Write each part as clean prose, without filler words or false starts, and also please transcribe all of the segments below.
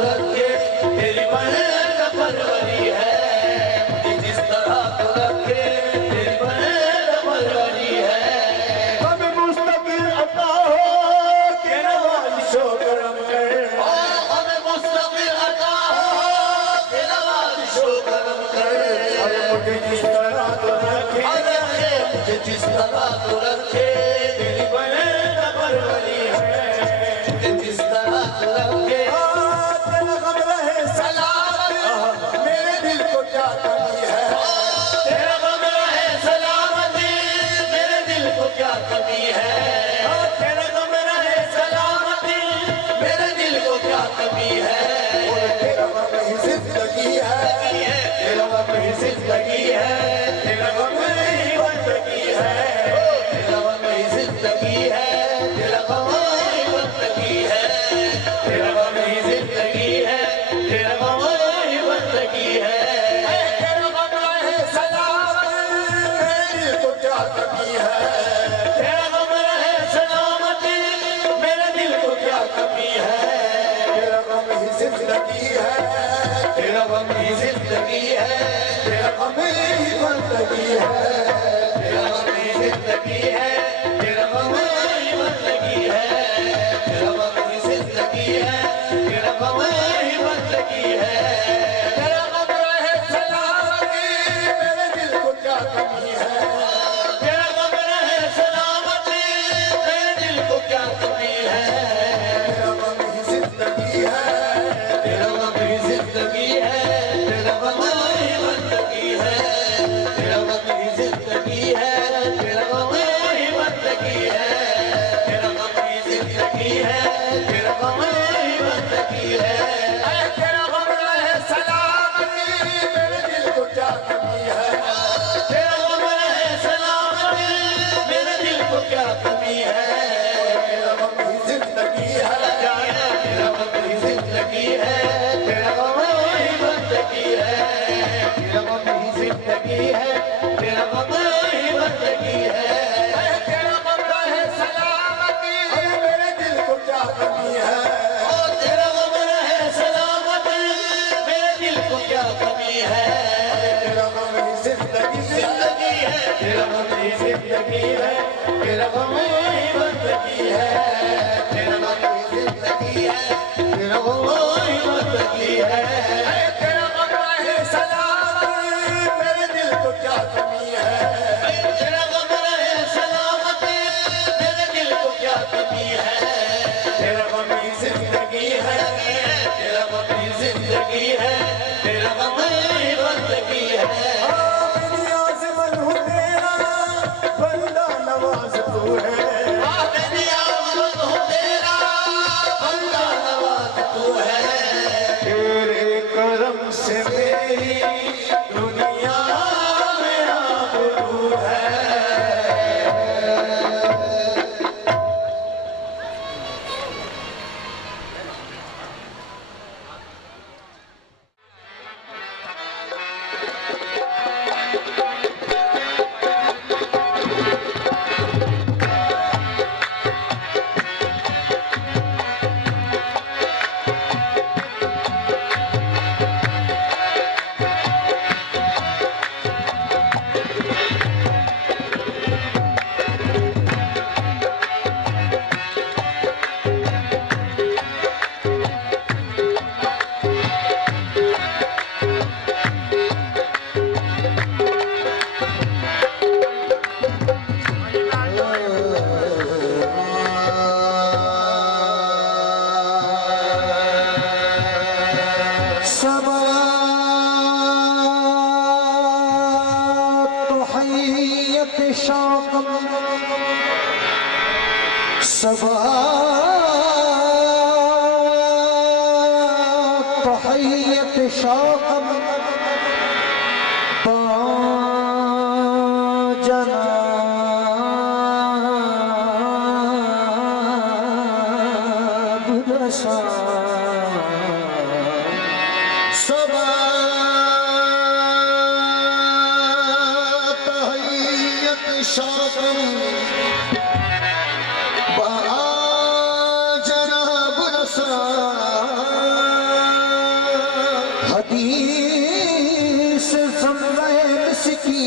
रखे तेरी मर्द परवरी है, जिस तरह तू रखे तेरी मर्द परवरी है। हमें मुस्तकिल अता हो तेरा वारिशो करम कर, हमें मुस्तकिल अता हो तेरा वारिशो करम कर। मुझे जिस तरह तू रखे, मुझे जिस तरह तू रखे तेरी मर्द परवरी है, जिस तरह तू रखे। तेरा गम रहे सलामत, मेरे दिल को क्या कमी है। तेरा गम रहे सलामती, मेरे दिल को क्या कमी है। तेरा गम रहे सलामती, मेरे दिल को क्या कमी है। तेरा गम ही जिंदगी है, तेरा गम ही जिंदगी है, तेरा गम ही बंदगी है, तेरा गम ही जिंदगी है, तेरा गम ही बंदगी है, तेरा गम ही जिंदगी है, तेरा गम ही बंदगी है। तेरा गम रहे सलामत, मेरे दिल को क्या कमी है। तेरा गम रहे सलामती, मेरे दिल को क्या कमी है। तेरा गम ही जिंदगी है, तेरा गम ही जिंदगी है, तेरा गम ही बंदगी है, तेरा गम ही जिंदगी है, तेरा गम ही बंदगी है, तेरा गम ही जिंदगी है, तेरा गम ही बंदगी है। तेरा गम रहे सलामती, मेरे दिल को क्या कमी है। तेरा गम रहे सलामती, मेरे दिल को क्या कमी है। तेरा गम ही जिंदगी है, तेरा गम ही जिंदगी है, तेरा गम ही बंदगी है, तेरा गम ही जिंदगी है, तेरा गम ही बंदगी है, तेरा गम ही जिंदगी है, तेरा गम ही बंदगी है। तेरा गम रहे सलामती, मेरे दिल को क्या कमी है। तेरा गम रहे सलामती, मेरे दिल को क्या कमी है। तेरा गम ही जिंदगी है, तेरा गम ही जिंदगी है, तेरा गम ही बंदगी है, तेरा गम ही जिंदगी है, तेरा गम ही बंदगी है। तेरा गम रहे सलामती, मेरे दिल को क्या कमी है। तेरा गम रहे सलामती, मेरे दिल को क्या कमी है। तेरा गम ही जिंदगी जिंदगी है, तेरा गम ही जिंदगी है, तेरा गम ही बंदगी है, तेरा गम ही जिंदगी है, तेरा गम ही बंदगी है। तेरा गम रहे सलामती, मेरे दिल को क्या कमी है। तेरा गम रहे सलामती, मेरे दिल को क्या कमी है। तेरा गम ही जिंदगी है, तेरा गम ही जिंदगी है, तेरा गम ही बंदगी है। मेरी आज़मन हूँ तेरा, बंदा नवाज तू है। मेरी आमद हो तेरा, बंदा नवाज तू है। तेरे करम से मेरी दुनिया में आबरू है। तहय्यत शौक़म जनाब रसा सबा तहय्यत शौक़म जनाब रसा हदीस ज़म्रे मिस्की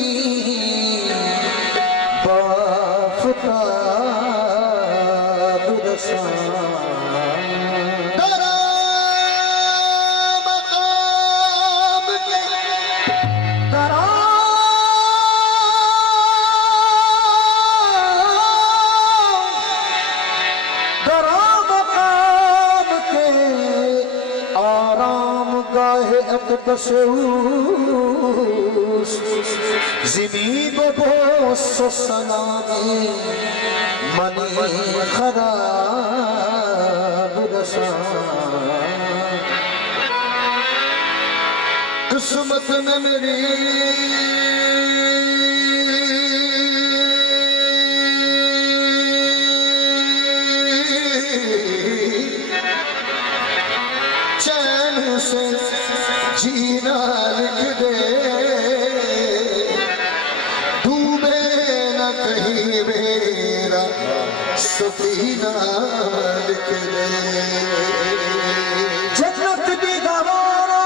बाफ़ताब रसा दरा मक़ाम के दरा दरा मक़ाम के आराम गाहे अक़दस ज़मीन बोस सलामी मनी खराब रसा किस्मत में मेरी चैन से जीना लिख दे डूबे न कहीं मेरा सफीना लिख दे जन्नत दी गवारा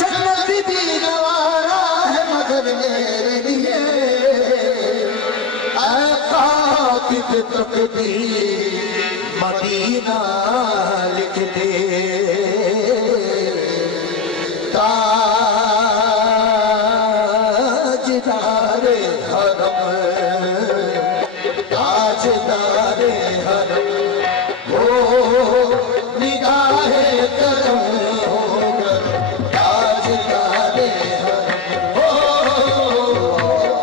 जन्नत दी गवारा है मगर मेरे लिए आकातिब तकदीर मदीना लिख दे ताजदारे हरम ताजदारे हरम हो निगाहे करम हो ताजदारे हरम हो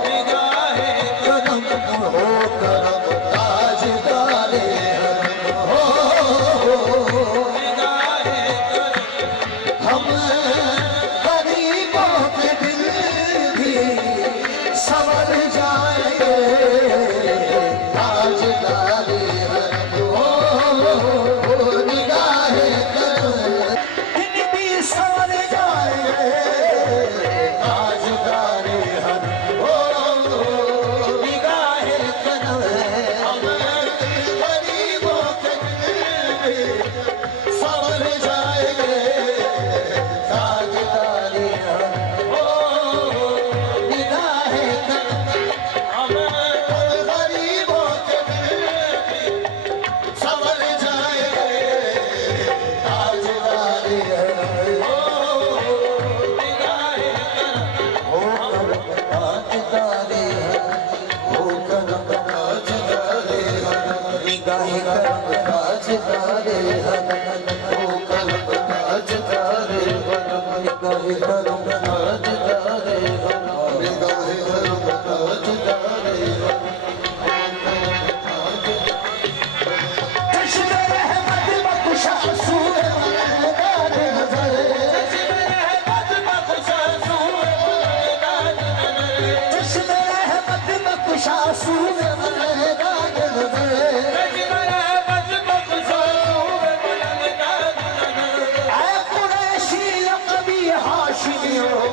निगाहे करम हो करम ताजदारे हरम हो निगाहे करम हम गरीबों के दिल भी संवर जाएंगे ताजदारे हरम हो निगाहे करम दिन भी संवर जाएंगे ताजदारे हरम हो निगाहे करम हम गरीबों के दिल भी संवर जाएंगे ताजदारे हरम हो निगाहे करम हम गरीबों के दिल भी संवर जाएंगे ताजदारे हरम हो निगाहे करम हो ताजदारे हरम हो करम ताजदारे हरम निगाहे करम ताजदारे हरम हो करम ताजदारे हरम निगाहे करम ताजदारे हरम निगाहे करम ताजदारे हरम चश्मे रहमत बख्शा सूए मैदान नज़र चश्मे रहमत बख्शा सूए मैदान नज़र चश्मे रहमत बख्शा सूए मैदान नज़र चश्मे रहमत बख्शा सूए मैदान नज़र ऐ कुरैशी अक़बी हाशिमियों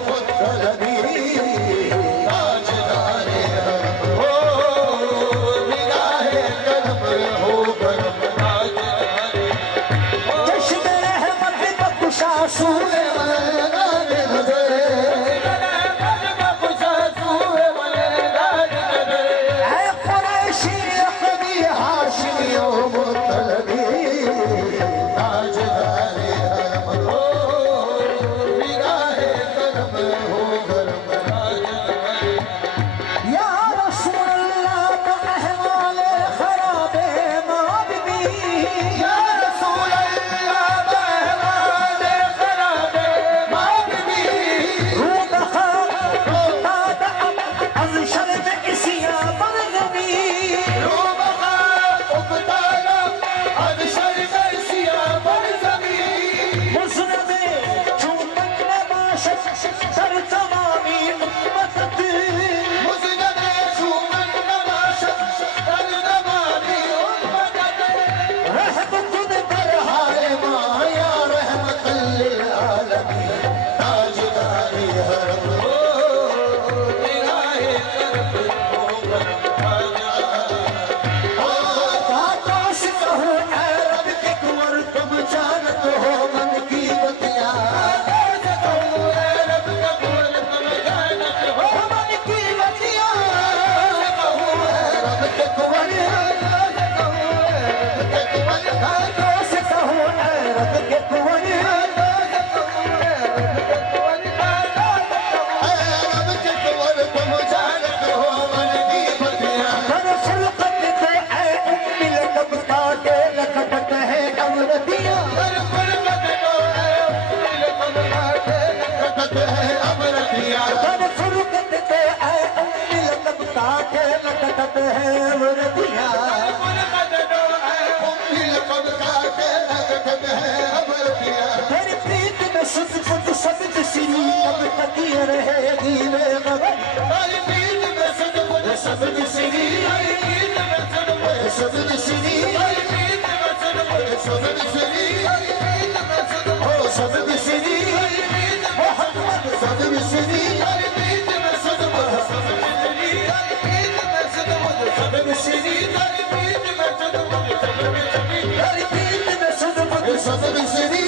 सदपत सब्द श्री अब तक ये रहेगी वे मगर हर बीत में सदपत सब्द श्री हर बीत में सदपत सब्द श्री हर बीत में सदपत सब्द श्री हर बीत में सदपत सब्द श्री हर बीत मोहम्मद सब्द श्री हर बीत में सदपत सब्द श्री हर बीत में सदपत सब्द श्री हर बीत में सदपत सब्द श्री हर बीत में सदपत सब्द श्री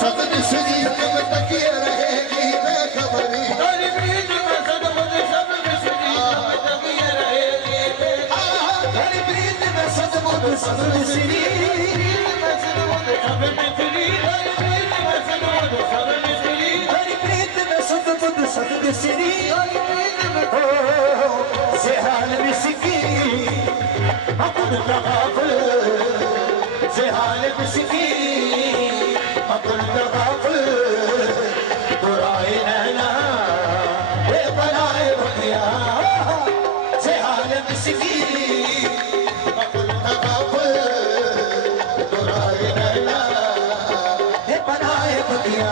सब्द श्री कब तक ये रहेगी बेखबरी हर बीत में सदपत सब्द श्री कब तक ये रहेगी हर बीत में सदपत सब्द श्री हर बीत में सदपत सब्द श्री से हाल मिसकी अकुल तगाफल से हाल मिसकी अकुल तगाफल बुराए नैना ये बनाए बतिया से हाल मिसकी अकुल तगाफल बुराए नैना ये बनाए बतिया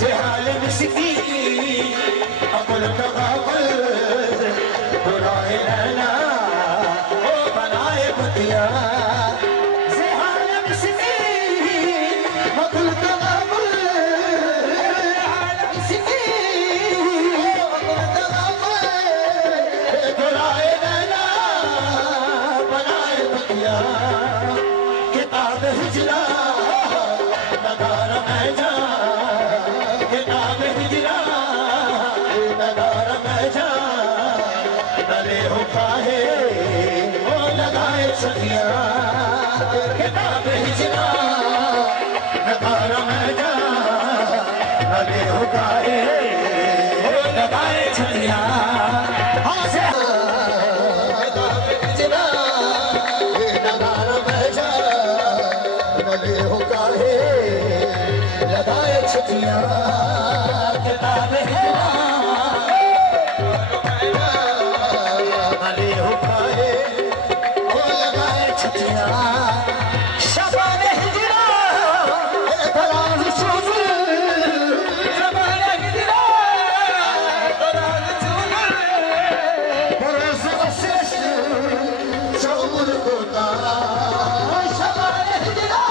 से हाल मिसकी अकुल तगाफल बुराए नैना ओ बनाए बतिया से हाल मिसकी अकुल तगाफल मिसकी अकुल तगाफल बुराए नैना बनाए बतिया किताब हिजरा नगारा मैं जा किताब हिजरा नगारा मैं जा नले हो काहे वो लगाए सखिया किताब हिजरा नगारा मैं जा नले हो काहे वो लगाए सखिया हाँ से किताब हिजरा नगारा मैं जा नले हो काहे लगाए छतिया किताब हिजरा नले हो काहे वो लगाए छतिया शबाने हिजरा दराज सुन शबाने हिजरा दराज सुन बरस अशेष चौर कोता शबाने हिजरा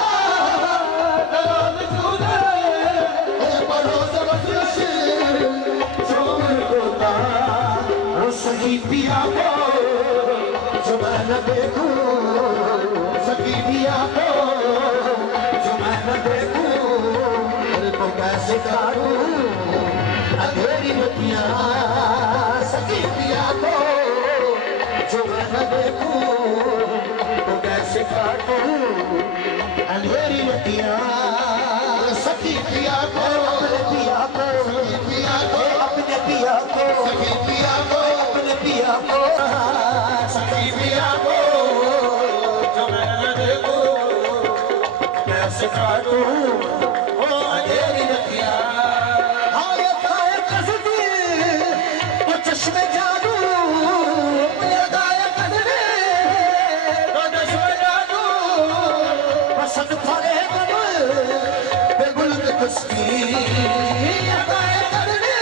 दराज सुन बरस अशेष चौर कोता सखी पिया को जो मैं न देखूं सखी पिया को जो मैं न देखूं दिल को कैसे काटूं अंधेरी रतियां सखी पिया को जो मैं न देखूं तो कैसे काटूं अंधेरी रतियां सखी पिया को अपने पिया को सखी पिया को अपने पिया को सखी पिया को अपने पिया को सखी पिया को जो मैं न देखूं कैसे काटूं ओ अंधेरी रतियां हाँ ये खाए कसदी तो चश्मे जादू ये गाया कसदी तो चश्मे जादू पसंद फरे गम बेगुल के कसदी ये गाया कसदी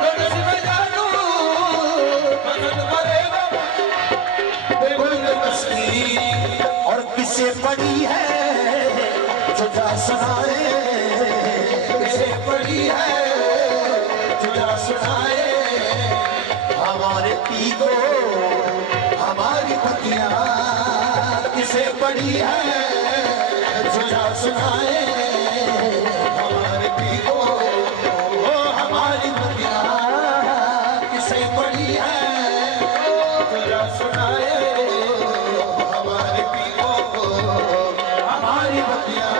तो चश्मे जादू पसंद फरे गम बेगुल के कसदी और किसे पड़ी है जुदा सुनाए किसे पड़ी है जुदा सुनाए हमारे पी को हमारी पतिया किसे पड़ी है जुदा सुनाए हमारे पी को हमारी पतिया किसे पड़ी है जुदा सुनाए हमारे पी को हमारी पतिया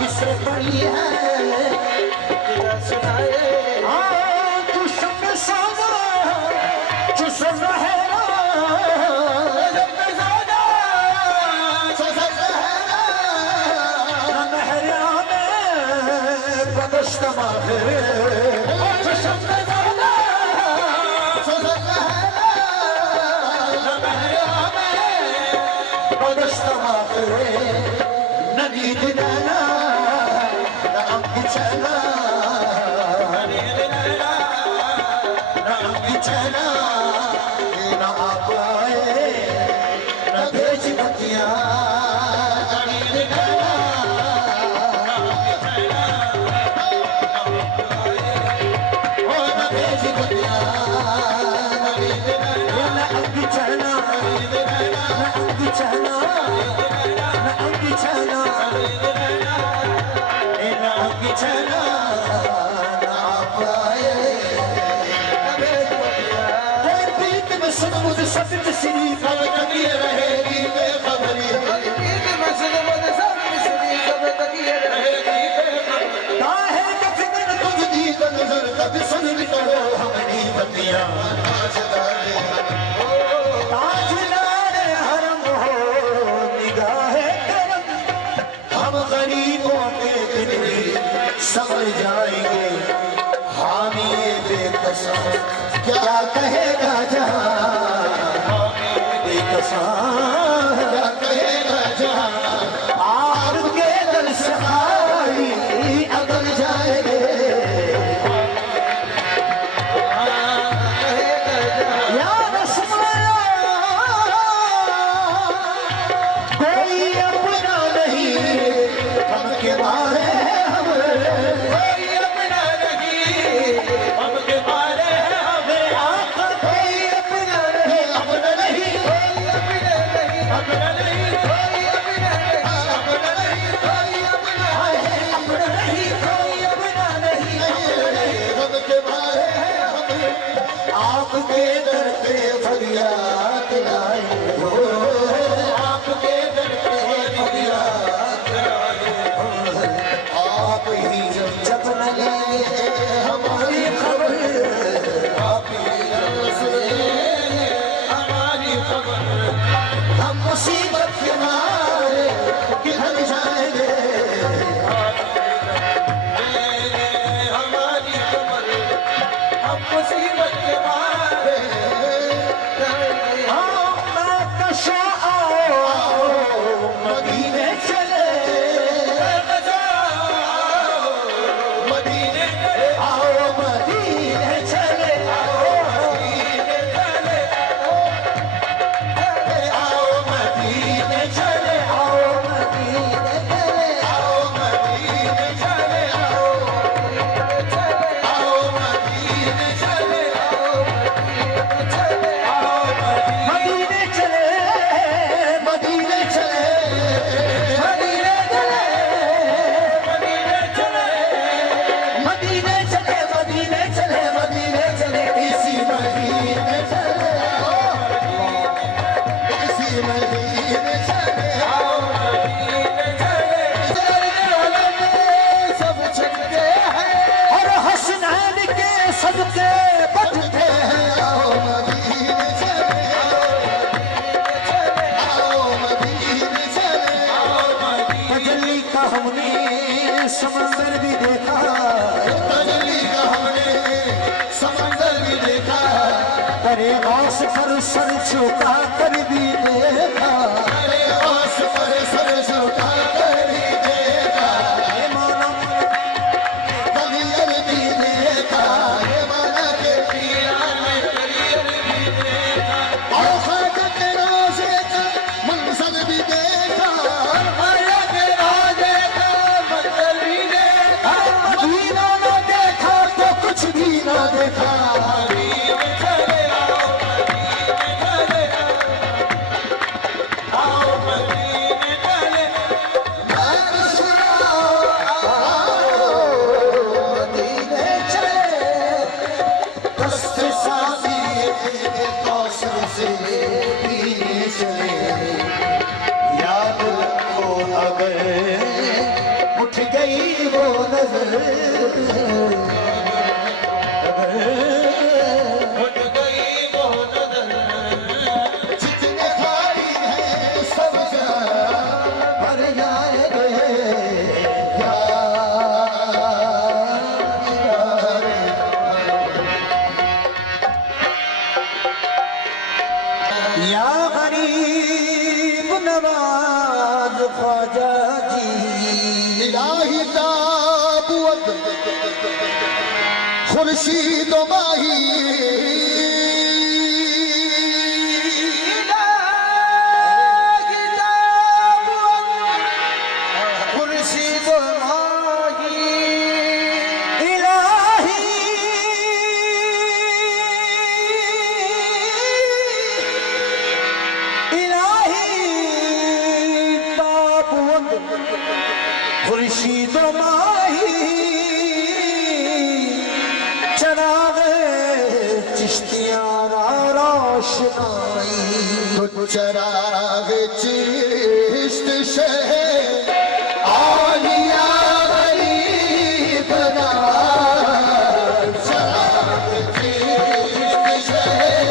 किसे पड़ी है जुदा सुनाए तू सब सादा तू सब रहना जब सादा तू सब रहना महरिया में प्रदर्श माहिर तू सब सादा तू सब रहना महरिया में प्रदर्श नींद नैना न अंग चला नींद नैना न अंग चला न आप आए न भेज बतिया नींद नैना न भेज बतिया न अंग चला चना चना चना प्रीत में सनमुद सत्य श्री कब तक ये रहेगी बेखबरी प्रीत में सनमुद सत्य श्री कब तक ये रहेगी बेखबरी काहे के फिक्र तुझ दी नजर कभी सुन भी करो हमनी बतिया समझ जाएंगे हामी बेकसा क्या कहेगा जहां बेकसा क्या कहेगा जहां आपके दल से खाली अगल जाएंगे या कोई अपना नहीं हम के बारे आपके दर पे फरियाद लाए हो आपके दर पे फरियाद लाए हो आप ही जब न गए हमारी खबर आप ही जब से हमारी खबर हम मुसीबत के मारे किधर जाएंगे हमारी खबर हम मुसीबत के मारे मदीने चले मदीने आओ मदीने चले आओ मदीने चले आओ मदीने चले आओ मदीने चले आओ मदीने चले आओ मदीने चले मदीने चले मदीने चले मदीने चले मदीने चले मदीने चले मदीने चले इसी मदीने चले इसी मदीने चले सब छकते हैं और हसनैन के सदके बजते हैं आओ मदीने चले आओ मदीने चले तजल्ली का हमने समंदर भी देखा तजल्ली का हमने समंदर भी देखा करे आस पर सर झुका कर भी देखा करे आस पर सर झुका कर भी देखा हे माना कलियर भी देखा हे माना के पीरा में कलियर भी देखा और ख्वाजा के रोज़े का मंजर भी देखा ख्वाजा के रोज़े का मंजर भी देखा मदीना न देखा तो कुछ भी न देखा मदीने चले आओ मदीने चले मदीने चले दस्त साथी कौसर से पीने चले याद रखो अगर उठ गई वो नजर उठ गई वो नजर जितने खाली है सब भर जाएंगे या गरीब नवाज ख्वाजा जी वक्त खुर्शीद माही खुर्शीद माही इलाही खुर्शीद माही चराग चिश्तियारा रोशनाई तो चराग चिश्त शहर आलिया गरीब नवाज चराग चिश्त शहर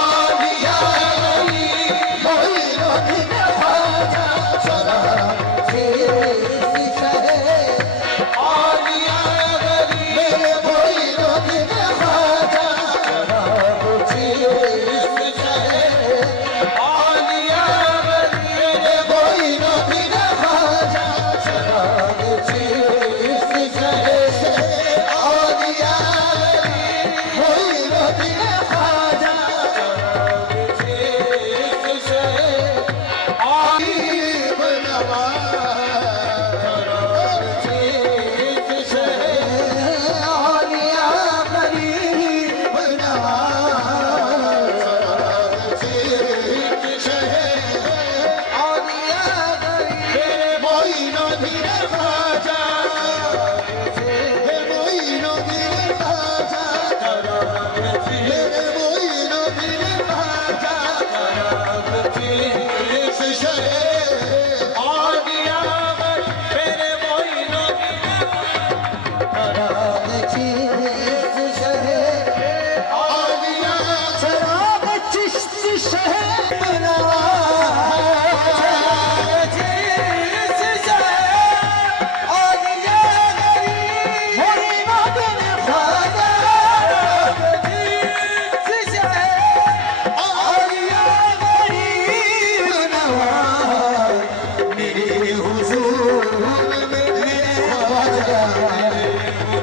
आलिया गरीब मोइनुद्दीन ख्वाजा चराग चिश्त शहर आलिया गरीब मेरे मोइनुद्दीन ख्वाजा चराग चिश्त शहर आलिया गरीब मेरे मोइनुद्दीन ख्वाजा चराग चिश्त शहर आलिया गरीब मोइनुद्दीन ख्वाजा चराग चिश्त शहर आलिब नवाज चराग चिश्त शहर आलिया गरीब नवाज चराग चिश्त शहर आलिया गरीब मेरे मोइनुद्दीन ख्वाजा मेरे मोइनुद्दीन ख्वाजा चराग मेरे मोइनुद्दीन ख्वाजा चराग चिश्त शहर आलिया गरीब मेरे मोइनुद्दीन चराग चिश्त शहर आलिया चराग चिश्त शहर चराग चिश्त शहर आलिया गरीब मोइनुद्दीन ख्वाजा चराग चिश्त शहर आलिया गरीब नवाज मेरे हुजूर में मेरे ख्वाजा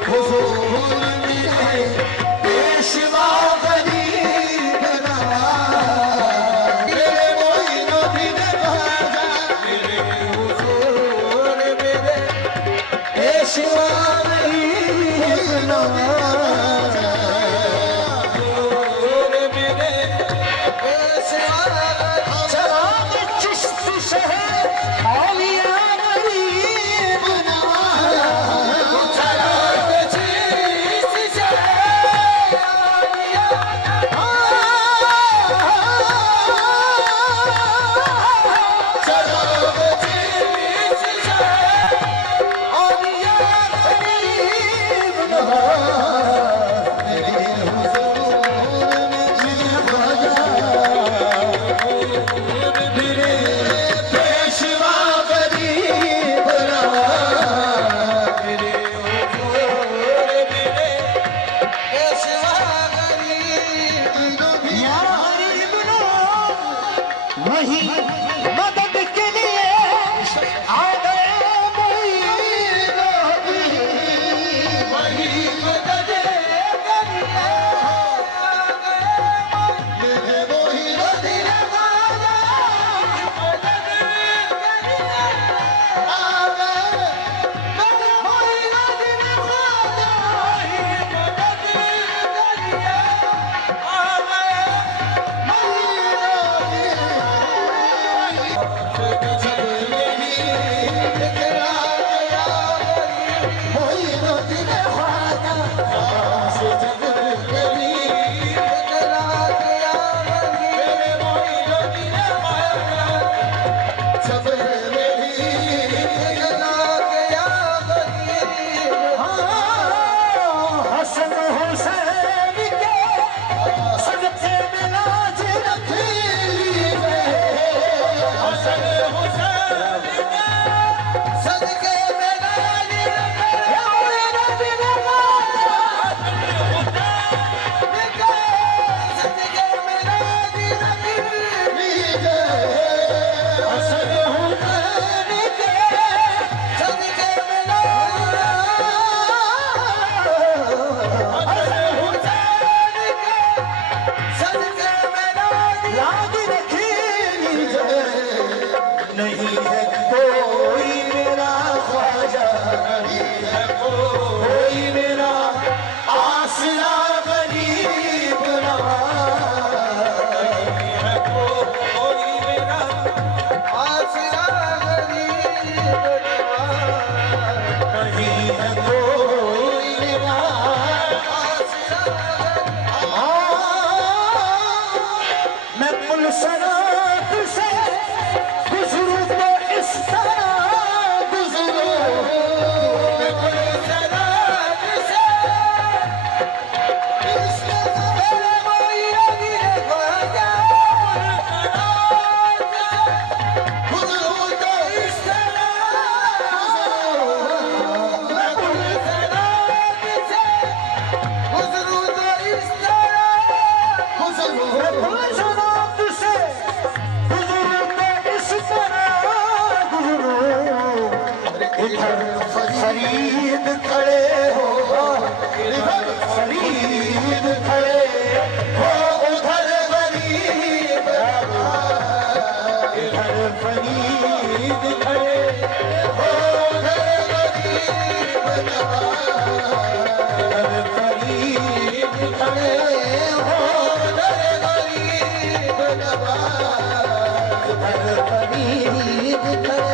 हुजूर में पेशवा गरीब नवाज मेरे मोइनुद्दीन ख्वाजा मेरे हुजूर मेरे पेशवा गरीब नवाज हुजूर मेरे पेशवा चराग चिश्त शहर आलिया गरीब नवाज चराग चिश्त शहर आलिया चराग चिश्त शहर आलिया गरीब नवाज इधर फरीद खड़े हो, इधर फरीद खड़े हो, उधर गरीब नवाज। इधर फरीद खड़े हो, उधर गरीब नवाज। इधर फरीद खड़े हो, उधर गरीब नवाज। इधर फरीद खड़े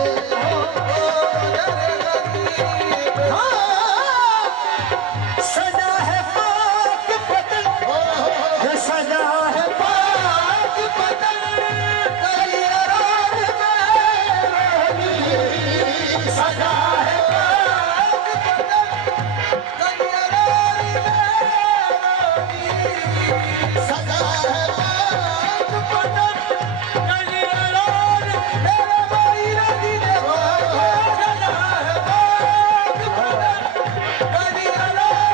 सजा है पाक पतन, सजा है पाक पतन, कलियारार में रोनी। सजा है पाक पतन, कलियारार में रोनी। सजा है पाक पतन, कलियारार मेरे भाई रवि ने सजा है पाक पतन, कलियारार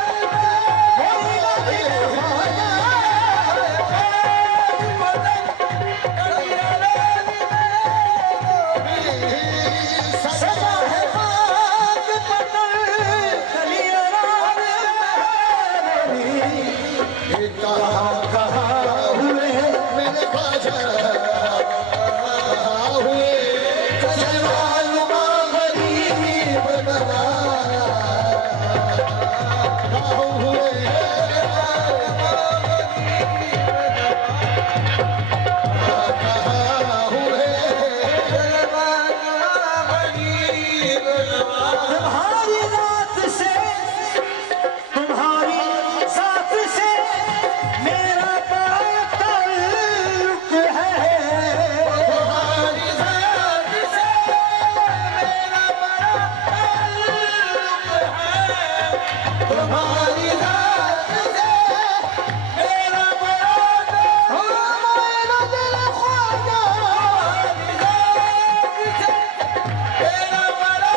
तुम्हारी रात से, तुम्हारी साथ से मेरा बड़ा ताल्लुक है। तुम्हारी साथ से मेरा बड़ा ताल्लुक है। तुम्हारी साथ से मेरा बड़ा मेरा दिल ख्वाजा। मेरा बड़ा गरीब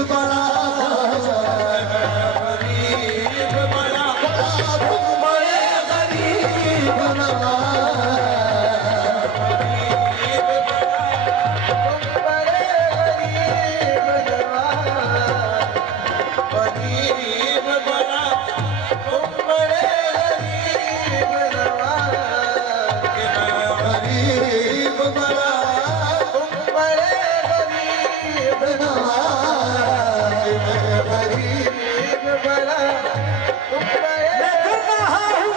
बड़ा गरीब बड़ा बड़े गरीब नवाज। बड़े गरीब नवाज। गरीब बड़ा बड़े गरीब नवाज। गरीब बड़ा बड़े गरीब नवाज। गरीब बड़ा मैं कर रहा हूँ,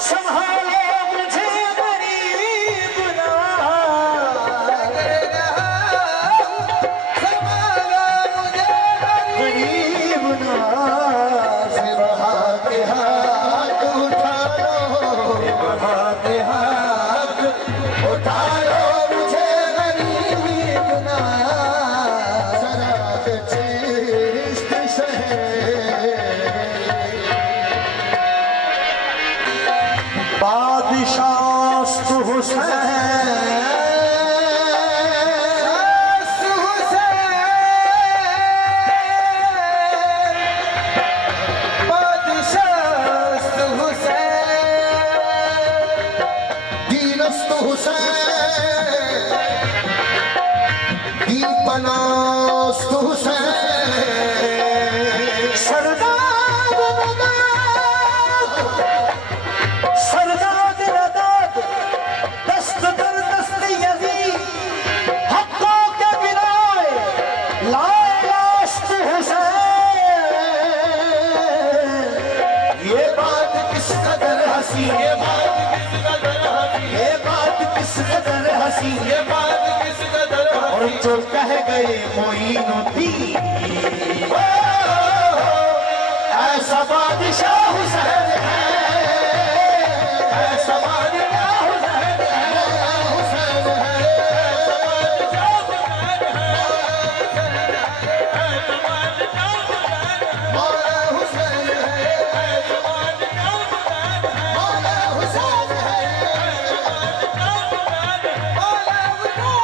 संभालो मुझे गरीब नवाज। कर रहा हूँ, संभालो मुझे गरीब नवाज। बढ़ा के हाथ उठा लो, बढ़ा के हाथ उठा लो मुझे गरीब नवाज। शराब चिश्त बादशाह हुसैन, बादशाह हुसैन, दीनस्त हुसैन, दीपनास्त हुसैन। सरदार सरदार रदाद दस्त दर दस्त यज़ीद, हक़ों के बिनाए लास्ट हुसैन। ये बात किस कदर हसी, ये बात किस कदर हसी, ये बात किस कदर हसी, ये बात किस कदर हसी। और जो कह गए मोइनुद्दीन, ऐसा बादशाह हुसैन है, ऐसा बादशाह हुसैन है, हुसैन है, ऐसा बादशाह हुसैन है, ऐसा बादशाह हुसैन है, मौला हुसैन है, ऐसा बादशाह हुसैन है, मौला हुसैन है, ऐसा बादशाह हुसैन है, मौला हुसैन है।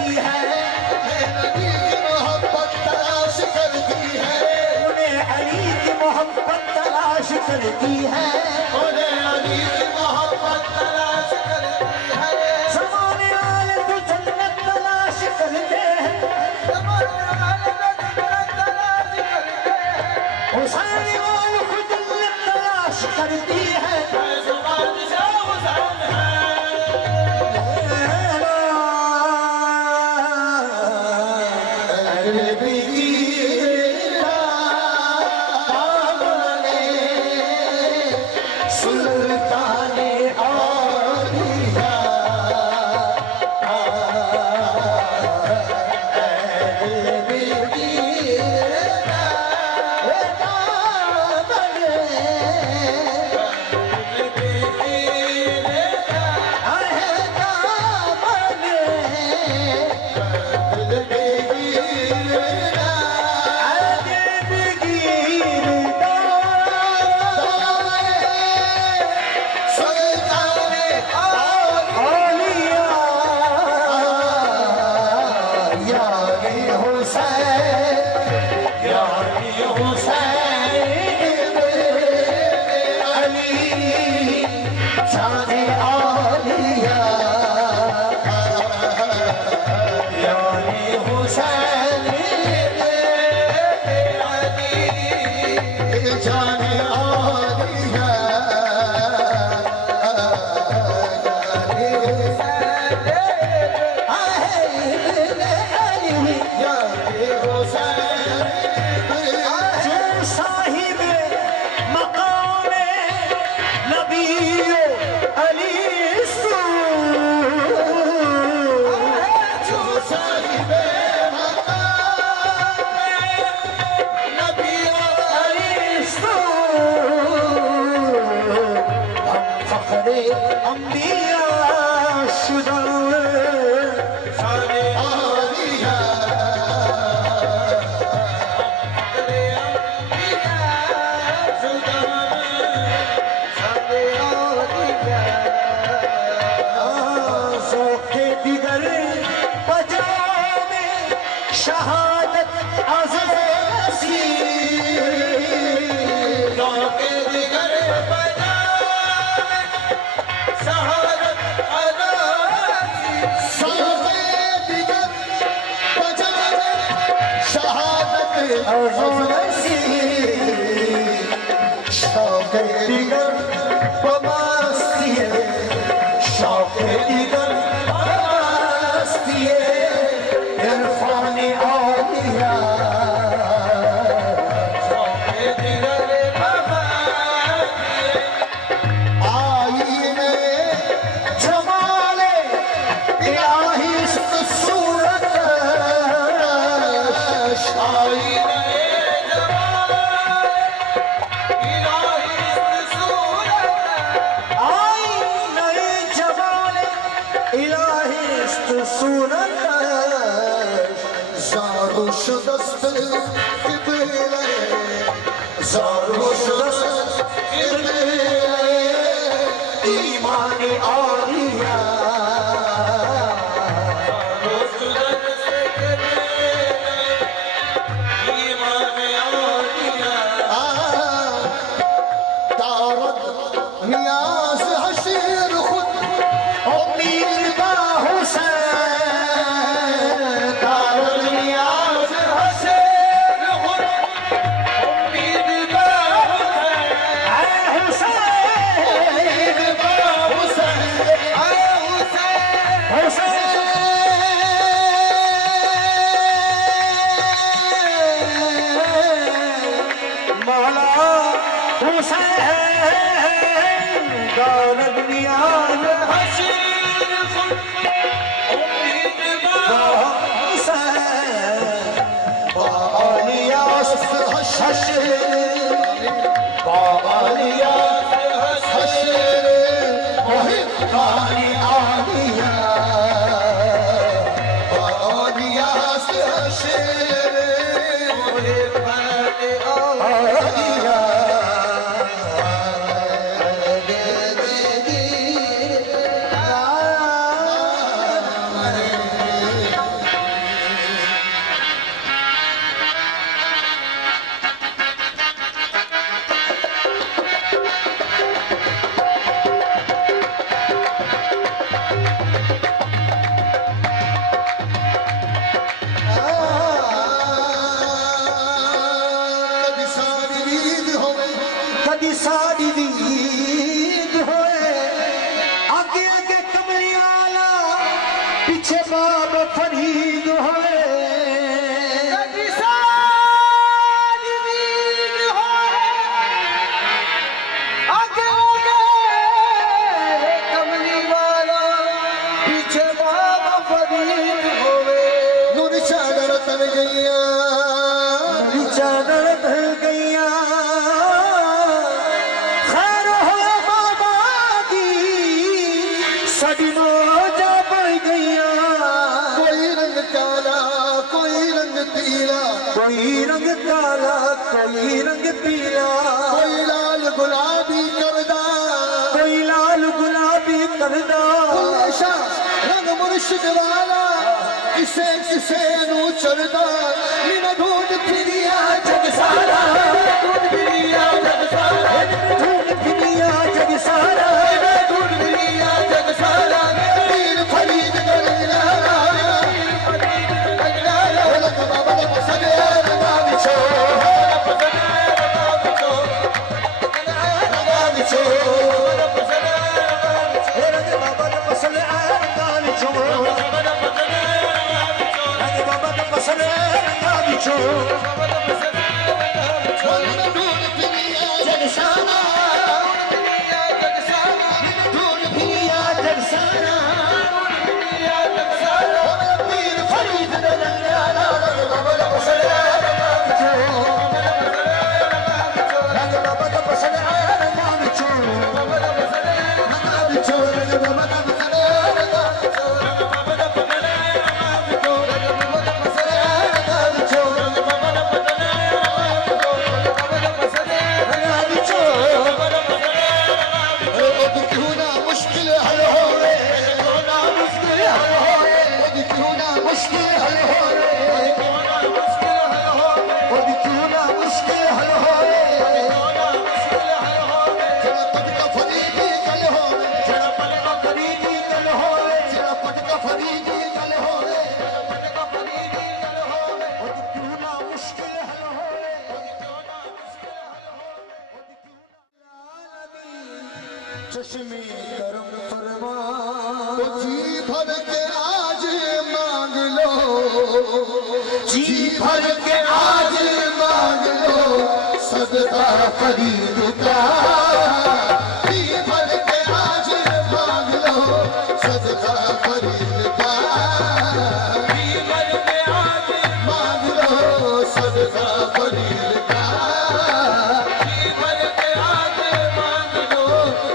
करती है, नबी की मोहब्बत तलाश करती है, उन्हें अली की मोहब्बत तलाश करती है, उन्हें अली की मोहब्बत तलाश करती है, ज़माने वाले तो जन्नत तलाश करते हैं, ज़माने वाले तो जन्नत तलाश करते हैं, हुसैन वालों को जन्नत तलाश करती है। ऐसे बादशाह हुसैन है। नबी की दामने सुल्ताने औलिया, नबी की दामने, नबी की अंबिया शुदा सारे औलिया, सारे अंबिया शुदा, सारे औलिया, के दिगर बजाने शहादत अज़ी के दिगर बजाने शहादत अज़ी, सारे दिगर बजाने शहादत अज़ी शौक़ दिगर बमस्ती है, शौक़ दिगर बमस्ती है, इरफान औलिया आईने जमाले इलाही सूरत आई नए जमाले इलाही सूरत ज़ारो शुदस्त किबले, ज़ारो शुदस्त किबले, ईमान औलिया ज़ारो शुदस्त किबले, ईमान औलिया, तारक नियाज़ हशीर खुद उम्मीद बा हुसैन तारुल नियाज़ हशीर खुद उम्मीद बा हुसैन बा हुसैन, मौला हुसैन दौलत नियाज़ हशीर खुद उम्मीद बा हुसैन बालियास हशर बालियास हशीर मुहिब्बानी आलिया औलिया से हशीर मुहिब्बानी आलिया चादर ढल गईया खैर हो बाबा दी साडी मौजा बढ़ गईया कोई रंग काला कोई रंग पीला कोई रंग काला कोई रंग पीला कोई लाल गुलाबी करदा कोई लाल गुलाबी करदा हमेशा रंग मुर्शिद वाला किसे किसे नू चढ़दा मीना ढूंढ फिरिया जग सारा ढूंढ फिरिया जग सारा ढूंढ फिरिया जग सारा ढूंढ फिरिया जग सारा पीर फरीद गलिया लग बाबा लग सने लगा बिछो लगा बिछो रंग बाबा ने पसंद आया रंगा बिछो रंग बाबा ने पसंद आया रंगा बिछो ढूंढ फिरिया जग सारा ढूंढ फिरिया जग सारा पीर फरीद गलिया लग बाबा लग सने रंग बाबा ने पसंद आया रंगा बिछो बिछो रंग बाबा लग सने क्यों ना मुश्किल हल हो रे क्यों ना मुश्किल हल हो रे क्यों ना मुश्किल हल हो रे क्यों ना मुश्किल हल हो जरा पटका फरीदी कल हो खरीदी कल हो जरा पटका फरीदी कल हो क्यों ना मुश्किल हल हो चश्मे करम फरमा तो जी भर के आज मांग लो जी भर के आज मांग लो सदका फरीद का जी भर के आज मांग लो सदका फरीद का मांग लो सदका फरीद का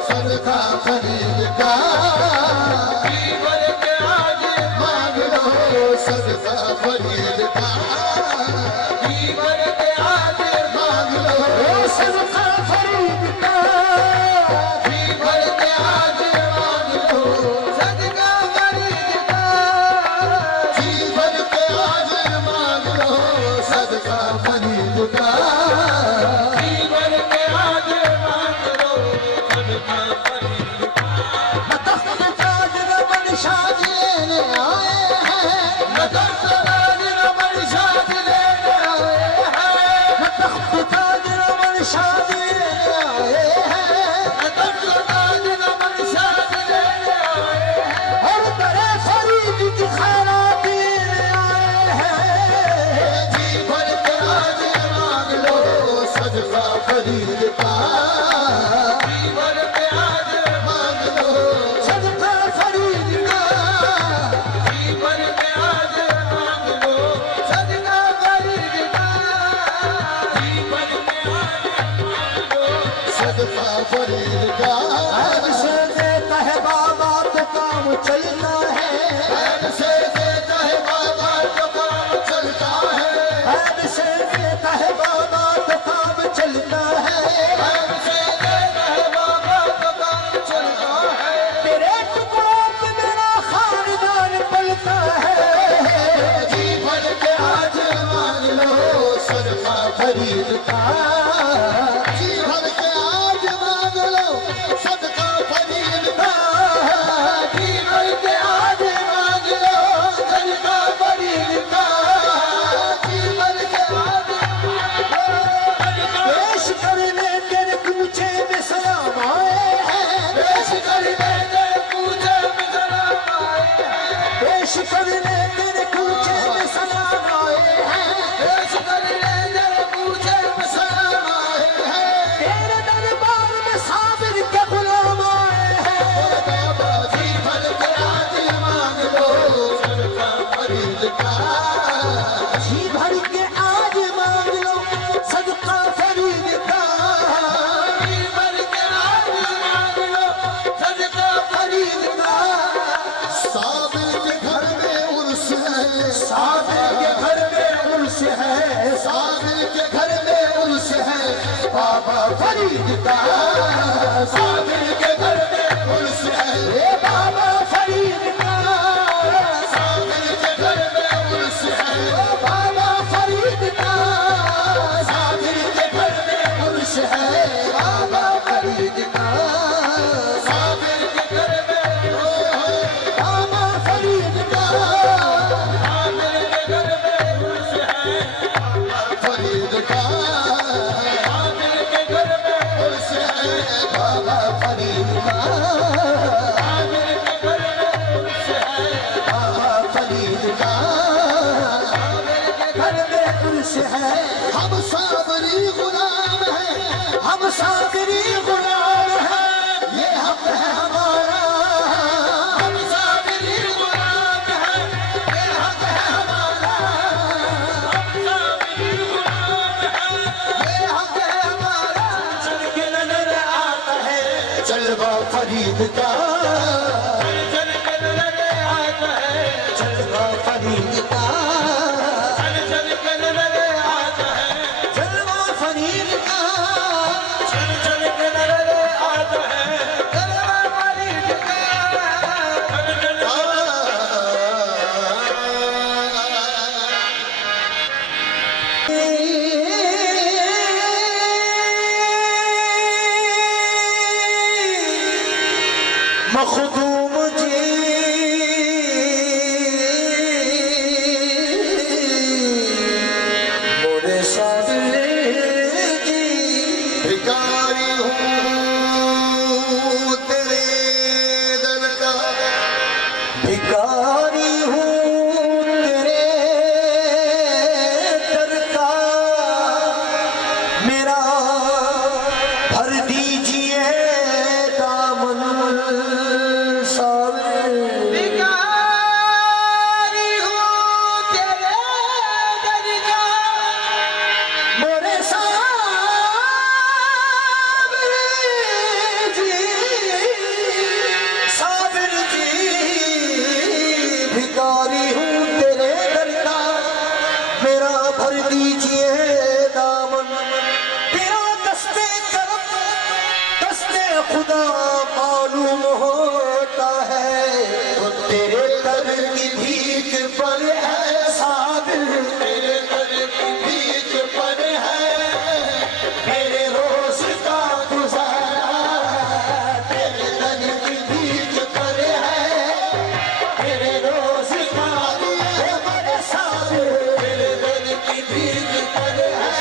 सदका फरीद का मांग लो सदका फरीद का मांग लो सदका फरीद का जी भर के आज मांग लो सदका फरीद का जी भर के आज मांग लो सदका फरीद का तख्त ताज रमन शाद लेने आए हैं तख्त ताज रमन शाद लेने आए हैं तख्त ताज रमन शाद लेने आए हैं तख्त ताज रमन शाद लेने आए हैं और दरे फरीद की खैरात लेने आए हैं जी भर के आज मांग लो सदका फरीद का जी भर के आज मांग लो सदका फरीद का जी भर के आज मांग लो सदका फरीद का जी भर के आज मांग लो सदका फरीद का ऐब से देता है बाबा तो काम चलता है ऐब से देता है बाबा तो काम चलता है ऐब से देता है बाबा तो काम चलता है ऐब से देता है बाबा तो काम चलता है तेरे टुकड़ों पे मेरा खानदान पलता है जी भर के आज मांग लो सदका फरीद का जी भर के आज मांग लो सदका फरीद का जी भर के आज मांग लो सदका फरीद का जी भर के आज पेश करने तेरे पूछे में सलाम आए हैं पेश करने तेरे पूजे में सलाम आए हैं पेश करने तेरे पूछे में सलाम आए हैं पेश करने तेरे पूजे में सलाम आए हैं तेरे दरबार में साबिर के गुलाम आए हैं बाबा जी भर के आज मांग लो सदका फरीद का जी भर के आज मांग लो साबिर के घर में उर्स है, साबिर के घर में उर्स है बाबा फरीद का। साबिर के घर में उर्स है ए बाबा फरीद का, साबिर के घर में उर्स है बाबा फरीद का, साबिर के घर में उर्स है बाबा फरीद का। साबिर के घर में बाबा फरीद का, साबिर के घर में उर्स है बाबा फरीद का। साबिर के घर में उर्स है बाबा फरीद का। साबिर के घर में उर्स है बाबा फरीद का। घर में उर्स है। हम साबरी गुलाम हैं, हम सागरी गुलाम हैं, ये हक है हमारा। हम साबरी गुलाम हैं, ये हक है हमारा। हम साबरी गुलाम हैं, ये हक है हमारा। चल के नजर आता है जलवा फरीद का। चल के नजर आता है जलवा फरीद का, चल के नजर आता है जलवा फरीद का, चल के नजर आता है जलवा फरीद का। मखदूम जी मोरे साबिर जी, भिखारी हूँ तेरे दर का। भिखारी हूँ तेरे दर का, मेरा भर दीजिए दामन साबिर। भिखारी हूँ तेरे दर का। मोरे साबिर जी, साबिर जी, भिखारी हूँ तेरे दर का, मेरा भर दीजिए दामन। तेरा दस्ते करम दस्ते खुदा मालूम होता है, तो तेरे दर की भीख पर है साबिर। तेरे दर की भीख पर है मेरे रोज का गुजारा, तेरे दर की भीख पर है तेरे रोज का मेरे साबिर। तेरे दर की भीख पर है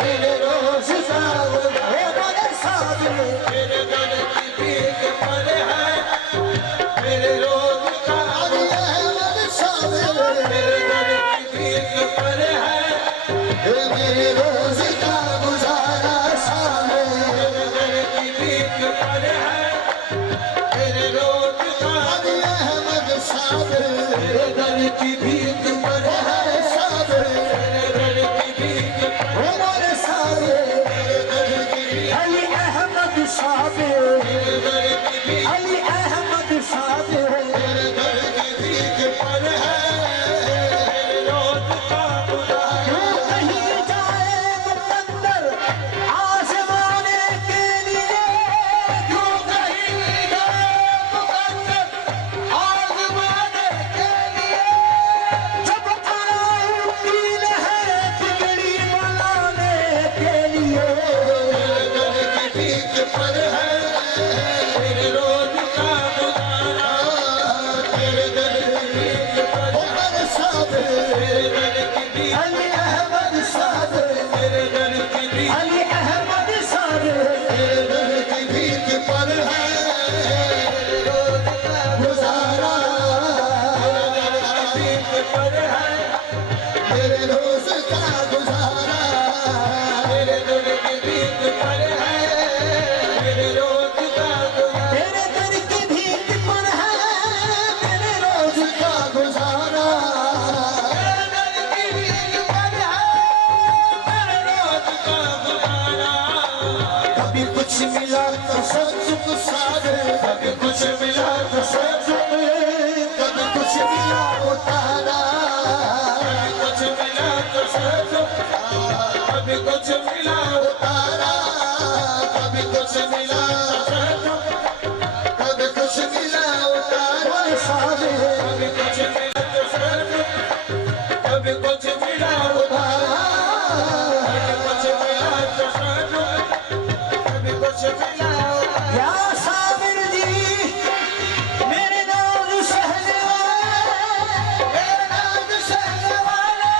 तेरे रोज का मेरे साबिर। तेरे दर की भीख पर है मेरे रोज का अली अहमद साबिर। तेरे दर की भीख पर है मेरे रोज का गुजारा साबिर। तेरे दर की भीख पर है मेरे रोज का अली अहमद साबिर। तेरे दर की भीख पर है साबिर। तेरे दर की भीख पर मेरे साबिर। तेरे दर की अली अहमद साबिर, तेरे दर की भीख अली अहमद साबिर। तेरे दर की भीख पर है मेरे रोज का गुजारा। क्यों कहीं जाए मुकद्दर आज़माने के लिए, क्यों कहीं जाए मुकद्दर आज़माने के लिए जब आऊंगी लहर बिगड़ी बनाने के लिए। तेरे दर की भीख पर है मेरे रोज का गुजारा। तेरे दर की भीख पर उमर साबिर। तेरे दर की भीख अली अहमद साबिर, तेरे दर की भीख अली अहमद साबिर। तेरे दर की भीख पर है मेरे रोज का गुजारा। तेरे दर की भीख पर है मेरे रोज का गुजारा। तेरे दर की भीख पर है मेरे रोज का गुजारा। तेरे दर की भीख पर है मेरे रोज का गुजारा। तेरे दर की भीख पर है मेरे रोज का गुजारा। कभी कुछ मिला तो सचुक साबिर। कभी कुछ मिला तो सचुक, कभी कुछ मिला उतारा कुछ मिला उतारा, कभी कुछ मिला, कभी कुछ मिला उतारा। कभी कुछ मिला तो सर, कभी कुछ मिला उतारा, कभी कुछ मिला तो सर, कभी कुछ मिला उतारा। या साबिर जी मेरे नाम सहने वाले, मेरे नाम सहने वाले,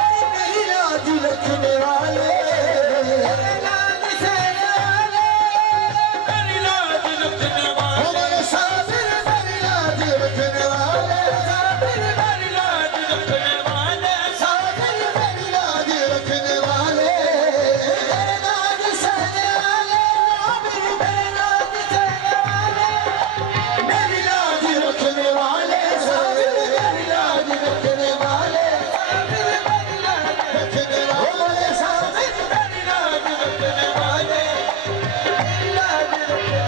और मेरी लाज रखने वाले, मेरे नाम सहने वाले, मेरी लाज रखने वाले, हमारे साबिर मेरी लाज रखने वाले, मेरी लाज रखने वाले, साबिर मेरी लाज रखने वाले, मेरे नाम सहने वाले, मेरे नाम सहने वाले, मेरी लाज रखने वाले, साबिर मेरी लाज रखने वाले, साबिर मेरी लाज रखने वाले, साबिर मेरी लाज रखने वाले, मेरी लाज रखने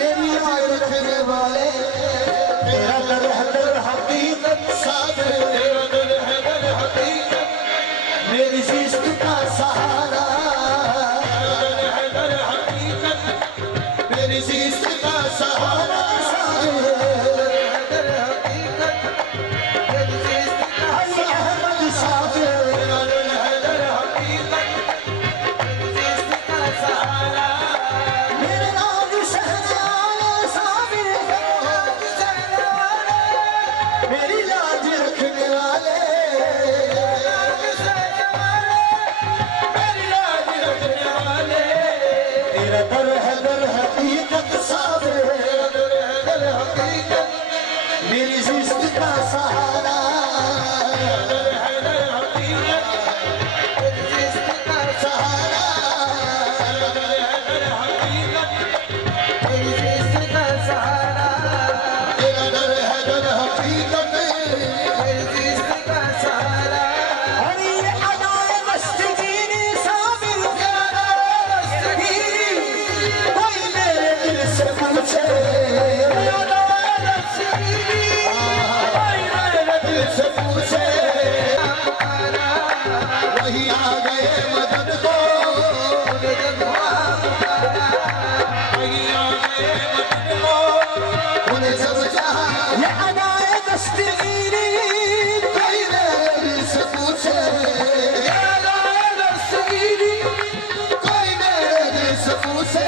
मेरी लाज रखने वाले। तेरा दर है दर हकीकत, साबिर तेरा दिल है दिल हकीकत, मेरी जिस्म का सहारा, दिल है दिल हकीकत, मेरी जिस्म का सहारा, अली अहमद साबिर, तेरा दिल है दिल हकीकत, मेरे नाम सहने वाले, साबिर मेरी लाज रखने वाले, मेरी लाज रखने वाले, तेरा दर है दर हकीकत, साबिर दिल है दिल हकीकत, मेरी जिस्म का सहारा, दिल है दिल हकीकत, सहारा, दिल है दिल हकीकत, तेरा दर है दर हकीकत, और ये अदाए मस्तगीरी साबिर, कोई मेरे दिल से पूछे, कोई मेरे दिल से पूछे, वही आ गए मदद को, वही आ गए मदद को, उन्हें सब चाहा, ये अदाए दस्तगीरी, कोई मेरे दिल से पूछे, कोई मेरे दिल से पूछे,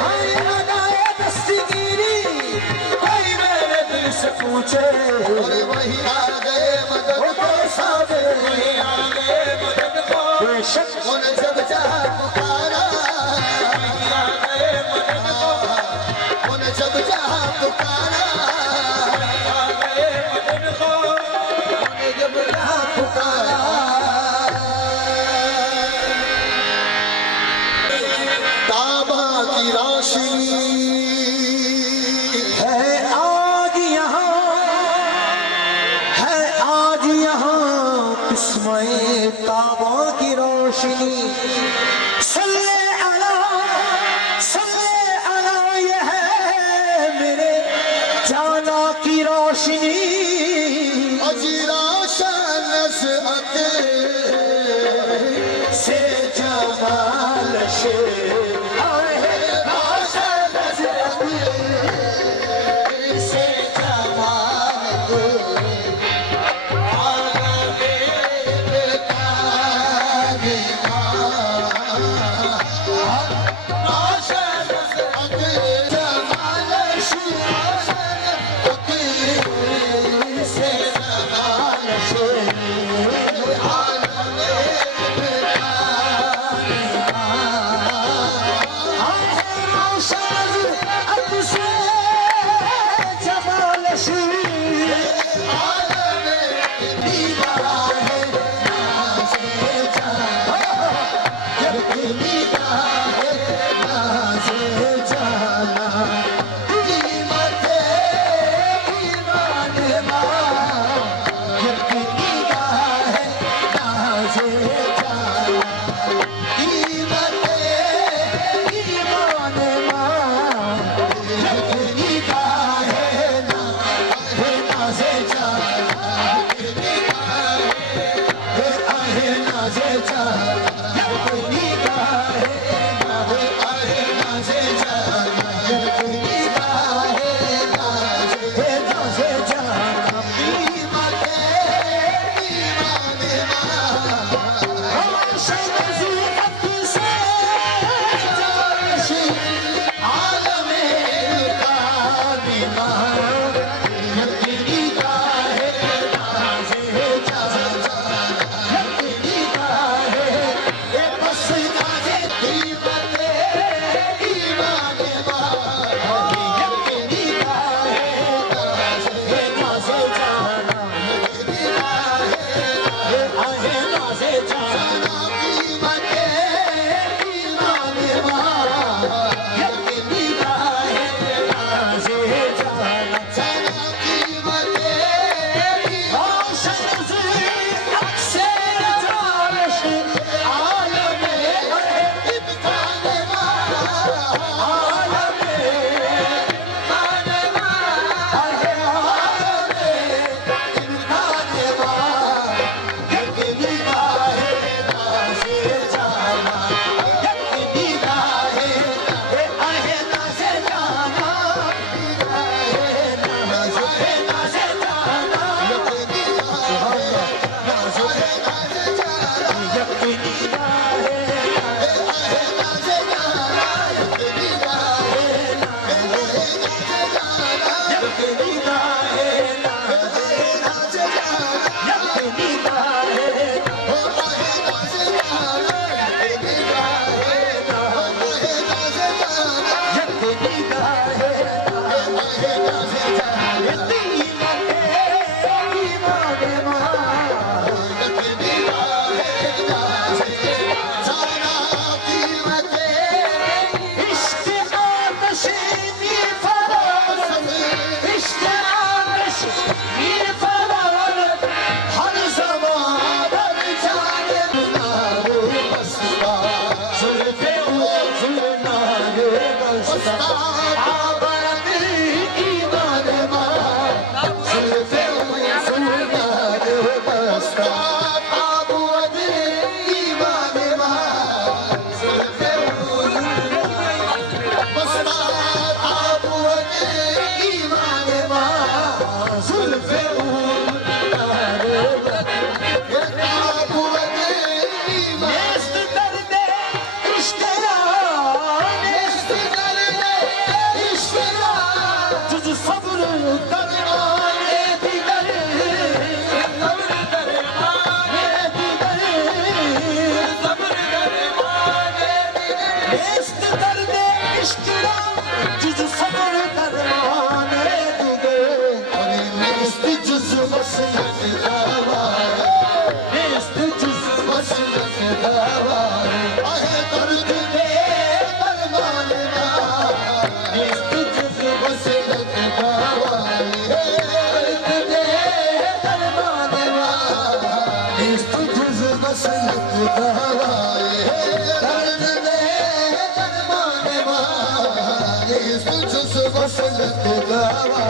हाँ ये अदाए दस्तगीरी, कोई मेरे दिल से पूछे, और वही आ गए मदद को, साबिर वही आ गए मदद को, बेशक उन्हें सब चाहा पुकारा, वही आ गए मदद को, उन्हें सब चाहा पुकारा, आ गए मदद को, पुकारा। काबा की रोशनी है आज यहाँ, है आज यहाँ किस्मे काबा की रोशनी, सल्ले अला ये है मेरे जाना की रोशनी, अजी रोशन नज़अत से जमाल से आए रोशन नज़अत से जमाल वसनत दावा इश्क जिस वसनत दावा आहे दर्द दे दरमान इश्क जिस वसनत दावा दर्द दे दरमान इश्क जिस वसनत दावा दर्द दे दरमान इश्क जिस वसनत दावा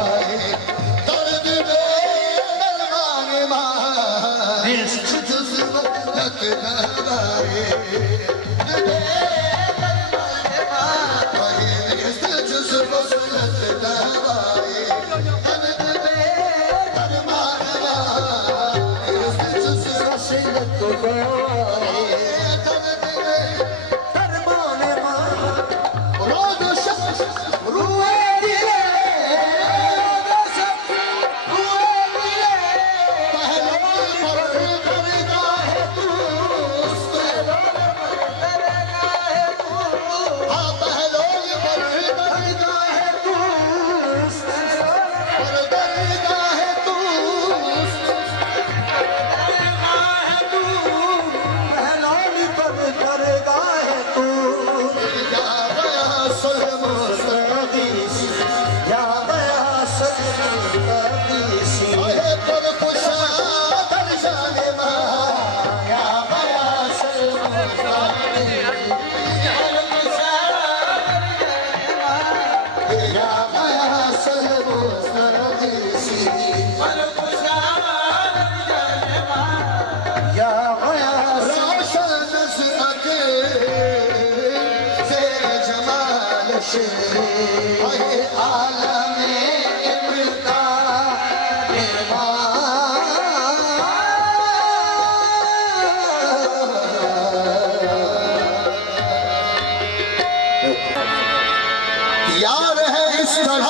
यार है इस तरह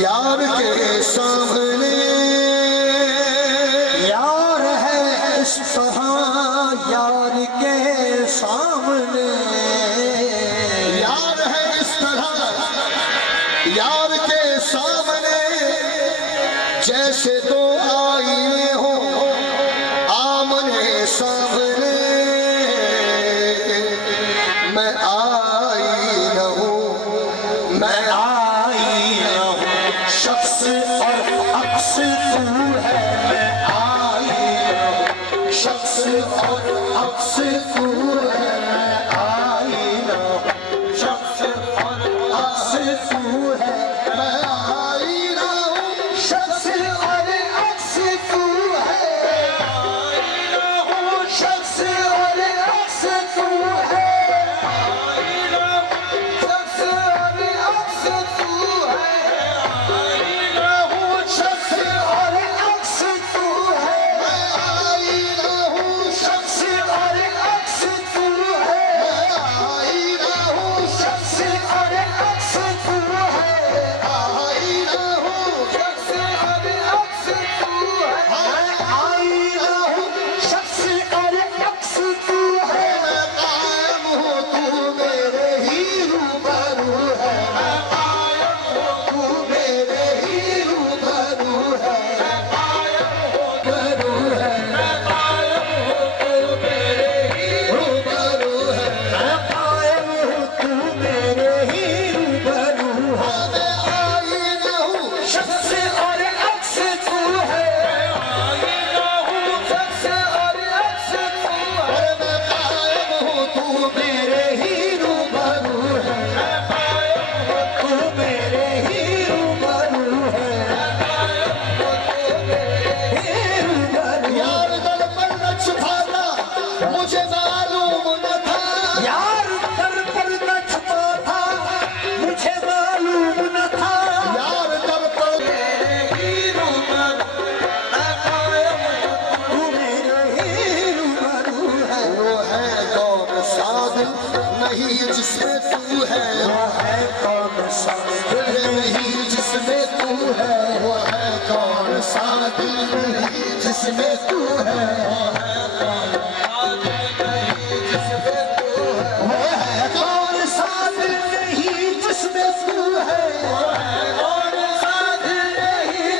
यार के सामने यार है इस तरह यार के सामने यार है इस तरह यार के सामने जैसे दो आईने हो आमने सामने मैं आईना हूँ मैं आईना हूँ शख्स और अक्स तू है मैं आईना हूँ शख्स और अक्स तू है मैं आईना हूँ शख्स और अक्स तू है मैं आईना हूँ शख्स और अक्स तू है आईना हूँ शख्स और अक्स तू है नहीं जिसमें तू है वो है कौन सा दिल नहीं जिसमें तू है वो है कौन सा दिल नहीं जिसमें तू है वो है कौन सा दिल नहीं जिसमें तू है वो है कौन सा दिल नहीं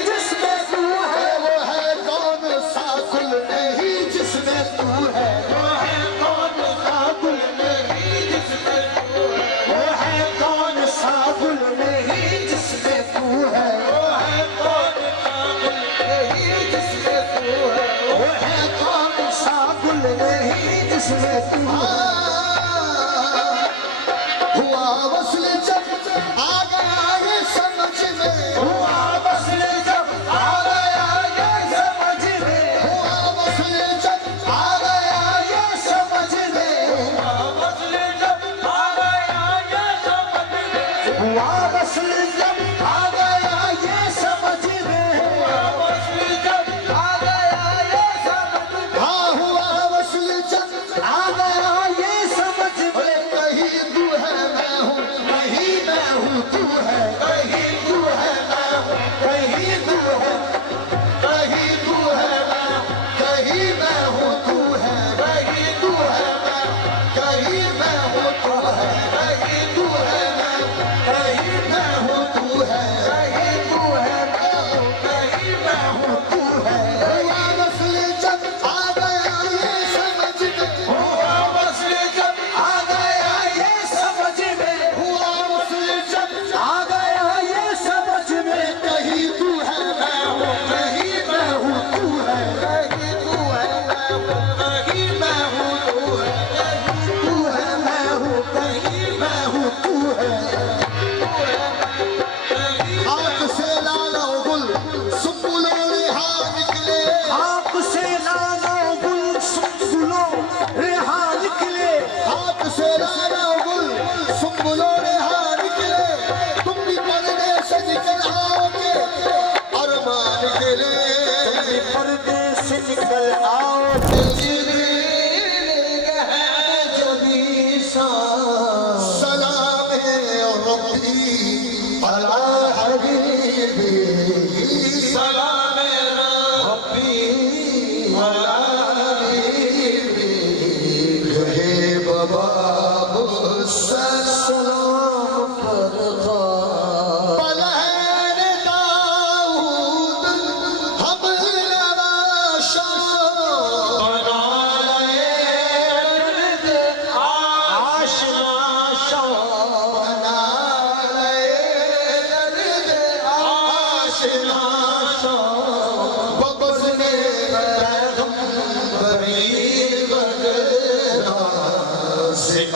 सलाम रब्बी रहे बाबा सलाम पलहन दाऊद हम नवाशा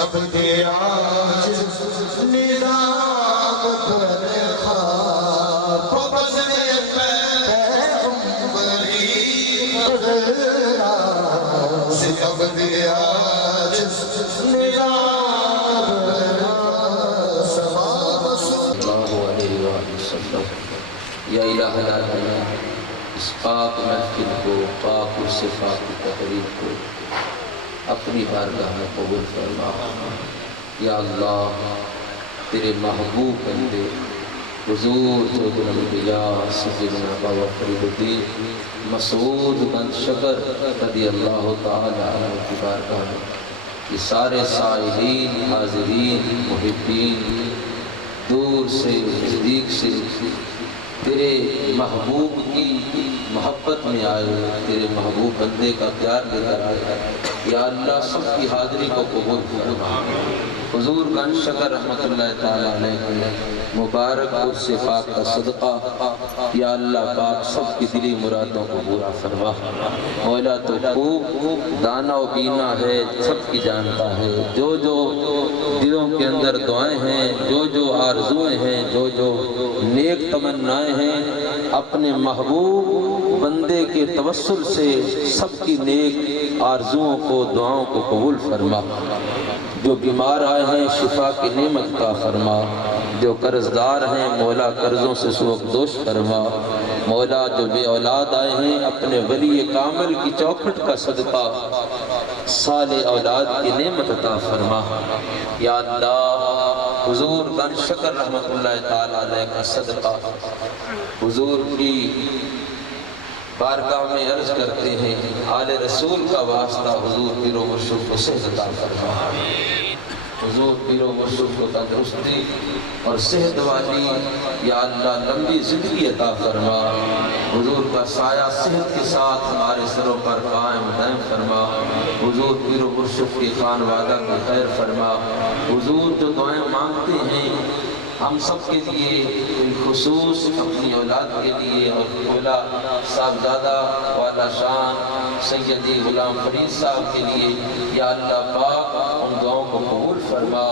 अब तेरा निजाम पर खा से अब तेरा या इलाहा इस पाक महफिल को पाक उससे पाक की तकरीब को अपनी बारगाह में कबूल फरमा। या अल्लाह तेरे महबूब बंदे हुजूर सैयदुल अंबिया सय्यदना बाबा फरीदुद्दीन मसूद बंद शकर रज़ी अल्लाह तआला अन्हु की बारगाह में ये सारे साइलीन हाज़रीन मुहिब्बीन दूर से नज़दीक से तेरे महबूब की मोहब्बत में आए, तेरे महबूब बंदे का प्यार लेकर आए। या अल्लाह सबकी हाज़िरी को कबूल फरमा। हुजूर का शकर रहमतुल्लाह तआला अलैहि मुबारक उससे पाक का सदका या अल्लाह पाक सबकी दिली मुरादों को पूरा फरमा। मौला तो खूब दाना व बीना है, सबकी जानता है। जो जो दिलों के अंदर दुआएं हैं, जो जो आरज़ुएं हैं, जो जो नेक तमन्नाएं हैं, अपने महबूब बंदे के तवस्सुल से सबकी नेक आरज़ुओं को दुआओं को कबूल फरमा। जो बीमार आए हैं शिफा की नेमत का फरमा। जो कर्जदार हैं मौला कर्जों से सुबकदोश फरमा। मौला जो बे औलाद आए हैं अपने वली कामिल की चौखट का सदका साले औलाद की नेमत अता फरमा। या अल्लाह हुजूर का शकर रहमतुल्लाह तआला अलैहि का सदका हुजूर की बारगाह में अर्ज करते हैं, आले रसूल का वास्ता हुजूर पीरो मुर्शिद को सेहत अता फरमा। हुजूर पीरो मुर्शिद को तंदुरुस्ती और सेहत वाली या अल्लाह लंबी जिंदगी अता फरमा। हुजूर का साया सेहत के साथ हमारे सरों पर कायम दायम फरमा। हुजूर पीरो मुर्शिद की खानवादा को खैर फरमा। हुजूर जो दुआएं मांगते हैं हम सब के लिए, बिलखुसूस अपनी औलाद के लिए और मौला साहबजादा वाला शान सैयदी गुलाम फरीद साहब के लिए, या अल्लाह पाक उन दुआओं को कबूल फरमा,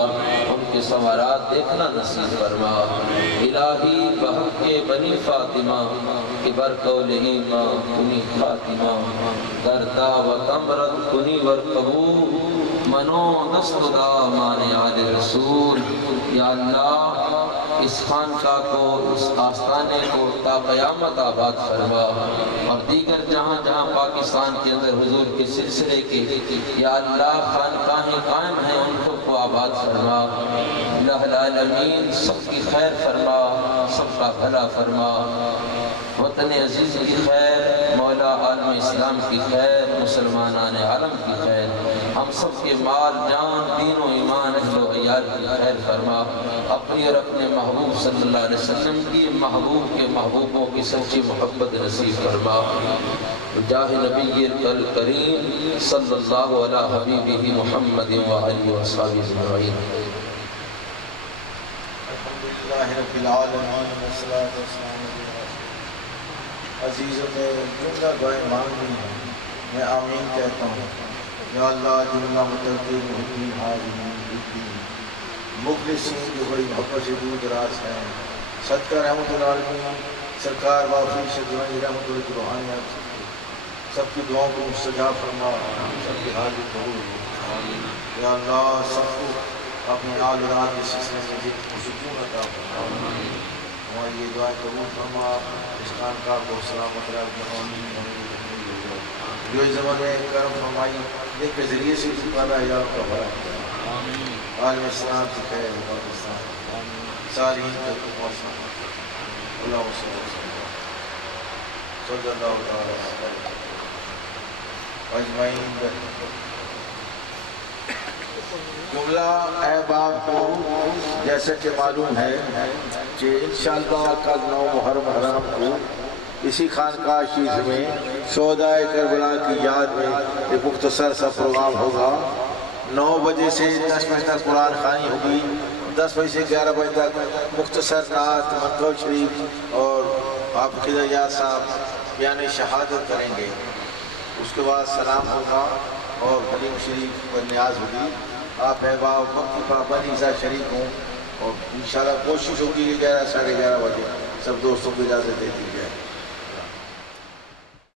उनके सवारात देखना नसीब फरमा। इलाही बहक के बनी फातिमा के बरकौलही माँ कुनी फातिमा दरदा व तमरत कुनी वर कबूल मनो दस्तुदा माने आले रसूल। या अल्लाह इस खानका को, इस आस्थाने को ता क़यामत आबाद फरमा और दीगर जहाँ जहाँ पाकिस्तान के अंदर हुजूर के सिलसिले के या अल्लाह खानकाहें कायम हैं उनको आबाद फरमा। इलाहुल आलमीन सबकी खैर फरमा, सबका भला फरमा। वतन अजीज़ की खैर, मौला आलम इस्लाम की खैर, मुसलमान आलम की खैर, हम सब के माल जान दीन व ईमान अहलो अयाल की खैर फरमा। अपनी और अपने महबूब सल्लल्लाहु अलैहि वसल्लम की, महबूब के महबूबों की सच्ची मोहब्बत नसीब फरमा। जाहे नबी अल करीम सल्लल्लाहु अला हबीबिही मुहम्मद व आलिहि व अस्हाबिही अजमईन। अल्हम्दुलिल्लाहि रब्बिल आलमीन वस्सलातु वस्सलामु अला अज़ीज़ों ने जुमला दुआएं मांगी हैं, मैं आमीन कहता हूँ। या अल्लाह जुमला मुतक़ी मुहिब्बीन हाज़िरीन मुखलिसीन जो बड़ी मोहब्बत से दूर दराज हैं, सदका रहमतुल आलमीन सरकार वाफी से दुआएं रहमतुल रूहानियत सबकी दुआओं को मुस्तजाब फरमा, सबकी हाजिर कबूल। या अल्लाह सबको अपने आल औलाद के सिलसिले में जितनी सुकून अता फरमा। हमारी ये दुआएं कबूल फरमा, इस खानका को सलामत रख। जो इस ज़माने में करम फरमाई जिनके ज़रिए से पाना या का भला आलम इस्लाम की खैर पाकिस्तान सालीन तक पहुँचना। जुमला अहबाब को जैसे कि मालूम है कि इंशाअल्लाह कल 9 मुहर्रम हराम को इसी खानकाह शरीफ में शोहदाए करबला की याद में एक मुख्तसर सा प्रोग्राम होगा। 9 बजे से 10 बजे तक कुरान खानी होगी, 10 बजे से 11 बजे तक मुख्तसर नात मरकब शरीफ और आप खिदरिया साहब यानी शहादत करेंगे। उसके बाद सलाम होगा और हलीम शरीफ पर न्याज होगी। आप अहबाब वक्त की पाबंदी से शरीक हों और इंशाअल्लाह कोशिश होगी कि 11 साढ़े 11 बजे सब दोस्तों को इजाज़त दे दी जाए।